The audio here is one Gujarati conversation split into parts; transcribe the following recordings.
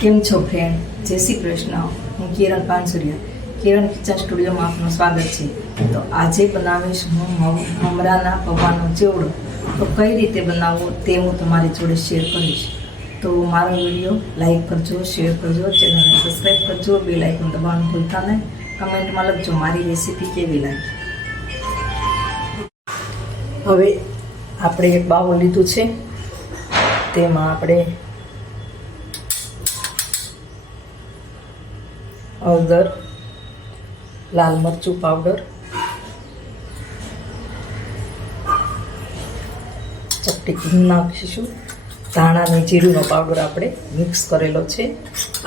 કેમ છો ફ્રેન્ડ? જય શ્રી કૃષ્ણ. હું કિરણ પાનસુરિયા, કિરણ કિચન સ્ટુડિયોમાં આપનું સ્વાગત છે. તો આજે બનાવીશ હું મમરાના પૌવાનો ચેવડો. તો કઈ રીતે બનાવવો તે હું તમારી જોડે શેર કરીશ. તો મારો વિડીયો લાઈક કરજો, શેર કરજો, ચેનલને સબસ્ક્રાઈબ કરજો, બેલ આઇકન દબાવવાનું ભૂલતા નહીં. કમેન્ટમાં લખજો મારી રેસીપી કેવી લાગી. હવે આપણે એક બાઉલ લીધું છે, તેમાં આપણે હળદર, લાલ મરચું પાવડર, ચપટી ઘી નાખીશું, ધાણા અને જીરુંનો પાવડર આપણે મિક્સ કરેલો છે.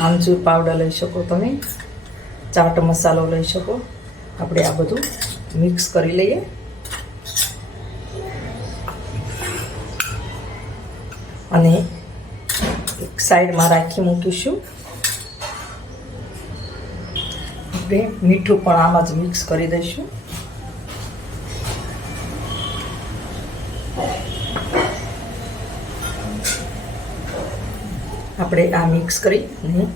આમચૂર પાવડર લઈ શકો તમે, ચાટ મસાલો લઈ શકો. આપણે આ બધું મિક્સ કરી લઈએ. અને એક સાઈડમાં રાખી મૂકીશું. આપણે મીઠું પણ આમાં જ મિક્સ કરી દઈશું. આપણે આ મિક્સ કરી અને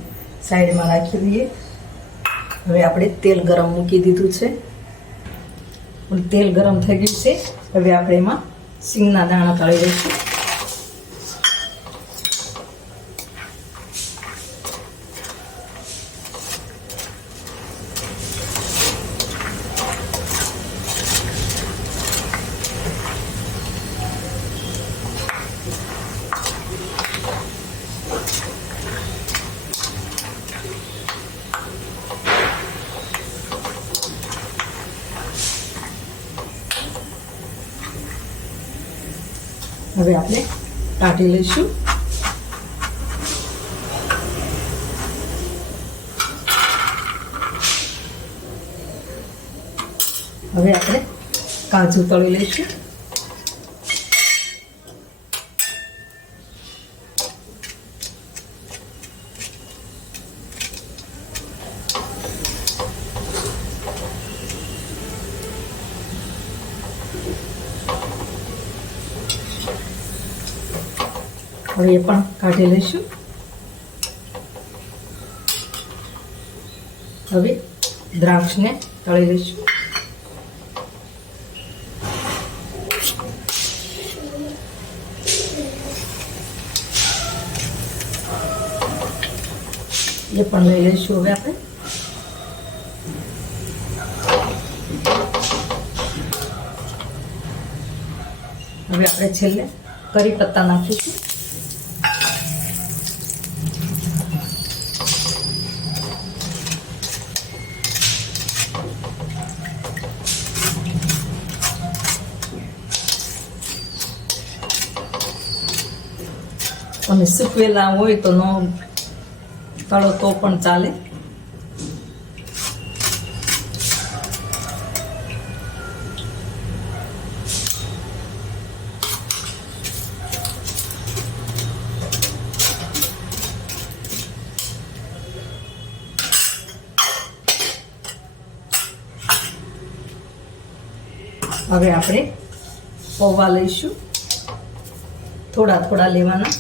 સાઈડમાં રાખી દઈએ. હવે આપણે તેલ ગરમ મૂકી દીધું છે. તેલ ગરમ થઈ ગયું છે. હવે આપણે એમાં સિંગના દાણા તળી દઈશું. હવે આપણે કાઢી લઈશું. હવે આપણે કાજુ તળી લઈશું. હવે એ પણ કાઢી લઈશું. હવે દ્રાક્ષને તળી લઈશું. એ પણ લઈ લઈશું. હવે આપણે છેલ્લે કરી પત્તા નાખીશું. અને સૂકવેલા હોય તો નો તળો તો પણ ચાલે. હવે આપણે પૌવા લઈશું. થોડા થોડા લેવાના.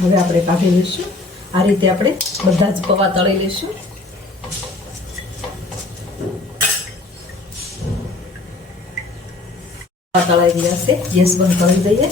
હવે આપણે કાઢી લઈશું. આ રીતે આપણે બધા જ પૌવા તળી લઈશું. તળાઈ ગયા છે. ગેસ બંધ કરી દઈએ.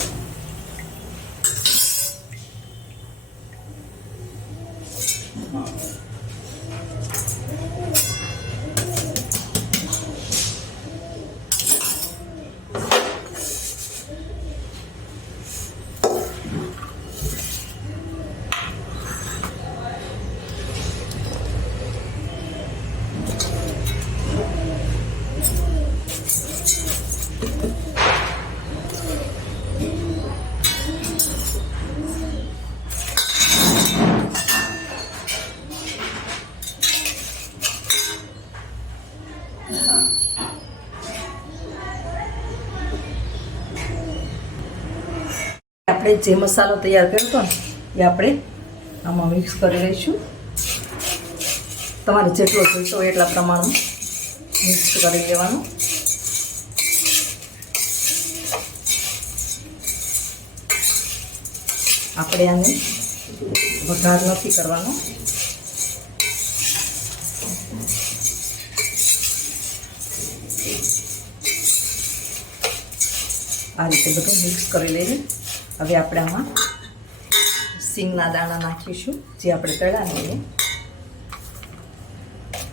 આપણે જે મસાલો તૈયાર કર્યો હતો ને એ આપણે આમાં મિક્સ કરી લઈશું. તમારે જેટલો જોઈતો હોય એટલા પ્રમાણમાં મિક્સ કરી લેવાનું. આપણે આને વઘાર નથી કરવાનો. આ રીતે બધું મિક્સ કરી લઈએ. હવે આપણે આમાં સિંગના દાણા નાખીશું, જે આપણે તળ્યા લઈએ,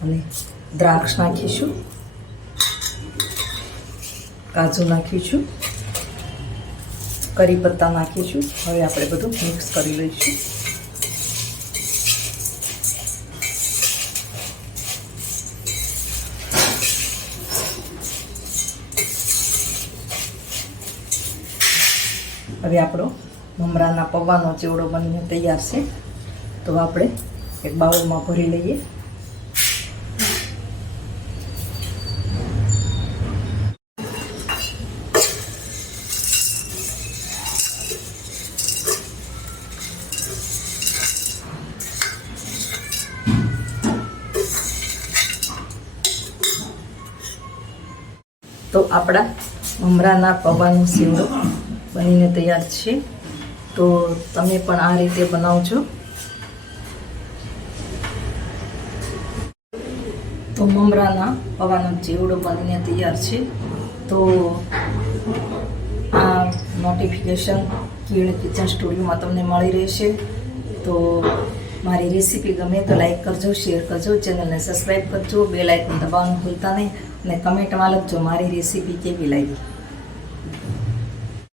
અને દ્રાક્ષ નાખીશું, કાજુ નાખીશું, કરી પત્તા નાખીશું. હવે આપણે બધું મિક્સ કરી લઈશું. હવે આપણો મમરાના પૌવાનો ચેવડો બનીને તૈયાર છે. તો આપણે એક બાઉલમાં ભરી લઈએ. તો આપણા મમરાના પૌવાનો ચેવડો બનીને તૈયાર છે. તો તમે પણ આ રીતે બનાવજો. તો મમરાના પૌવાનો ચેવડો બનીને તૈયાર છે. તો આ નોટિફિકેશન કિરણ કિચન સ્ટુડિયોમાં તમને મળી રહેશે. તો મારી રેસીપી ગમે તો લાઈક કરજો, શેર કરજો, ચેનલને સબસ્ક્રાઈબ કરજો, બેલ આઇકન દબાવવાનું ભૂલતા નહીં, અને કમેન્ટમાં લખજો મારી રેસીપી કેવી લાગી.